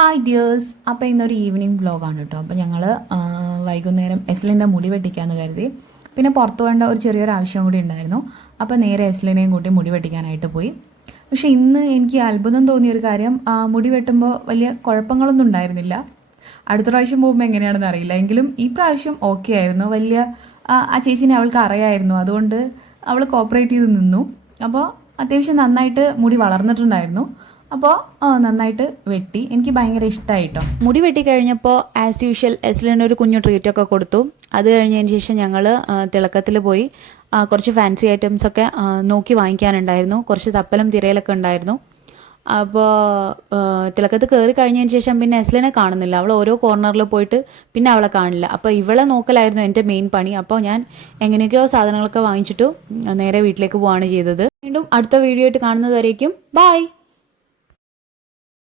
Hi dears. അപ്പോൾ ഇന്നൊരു evening വ്ലോഗാണ് കേട്ടോ. അപ്പോൾ ഞങ്ങൾ വൈകുന്നേരം എസ്ലിൻ്റെ മുടി വെട്ടിക്കാമെന്ന് കരുതി. പിന്നെ പുറത്തു പോകേണ്ട ഒരു ചെറിയൊരു ആവശ്യം കൂടി ഉണ്ടായിരുന്നു. അപ്പോൾ നേരെ എസ്ലിനെയും കൂട്ടി മുടി വെട്ടിക്കാനായിട്ട് പോയി. പക്ഷേ ഇന്ന് എനിക്ക് അത്ഭുതം തോന്നിയൊരു കാര്യം, മുടി വെട്ടുമ്പോൾ വലിയ കുഴപ്പങ്ങളൊന്നും ഉണ്ടായിരുന്നില്ല. അടുത്ത പ്രാവശ്യം പോകുമ്പോൾ എങ്ങനെയാണെന്ന് അറിയില്ല, എങ്കിലും ഈ പ്രാവശ്യം ഓക്കെ ആയിരുന്നു. വലിയ ആ ചേച്ചീനെ അവൾക്ക് അറിയായിരുന്നു, അതുകൊണ്ട് അവൾ കോപ്പറേറ്റ് ചെയ്ത് നിന്നു. അപ്പോൾ അത്യാവശ്യം നന്നായിട്ട് മുടി വളർന്നിട്ടുണ്ടായിരുന്നു. അപ്പോൾ നന്നായിട്ട് വെട്ടി. എനിക്ക് ഭയങ്കര ഇഷ്ടമായിട്ടോ. മുടി വെട്ടി കഴിഞ്ഞപ്പോൾ ആസ് യൂഷ്വൽ എസ്ലിന് ഒരു കുഞ്ഞു ട്രീറ്റൊക്കെ കൊടുത്തു. അത് കഴിഞ്ഞതിന് ശേഷം ഞങ്ങൾ തിളക്കത്തിൽ പോയി കുറച്ച് ഫാൻസി ഐറ്റംസൊക്കെ നോക്കി വാങ്ങിക്കാനുണ്ടായിരുന്നു. കുറച്ച് തപ്പലും തിരയിലൊക്കെ ഉണ്ടായിരുന്നു. അപ്പോൾ തിളക്കത്ത് കയറി കഴിഞ്ഞതിന് ശേഷം പിന്നെ എസ്ലിനെ കാണുന്നില്ല. അവൾ ഓരോ കോർണറിൽ പോയിട്ട് പിന്നെ അവളെ കാണില്ല. അപ്പോൾ ഇവളെ നോക്കലായിരുന്നു എൻ്റെ മെയിൻ പണി. അപ്പോൾ ഞാൻ എങ്ങനെയൊക്കെയോ സാധനങ്ങളൊക്കെ വാങ്ങിച്ചിട്ട് നേരെ വീട്ടിലേക്ക് പോവുകയാണ് ചെയ്തത്. വീണ്ടും അടുത്ത വീഡിയോ ആയിട്ട് കാണുന്നത് വരേക്കും ബൈ.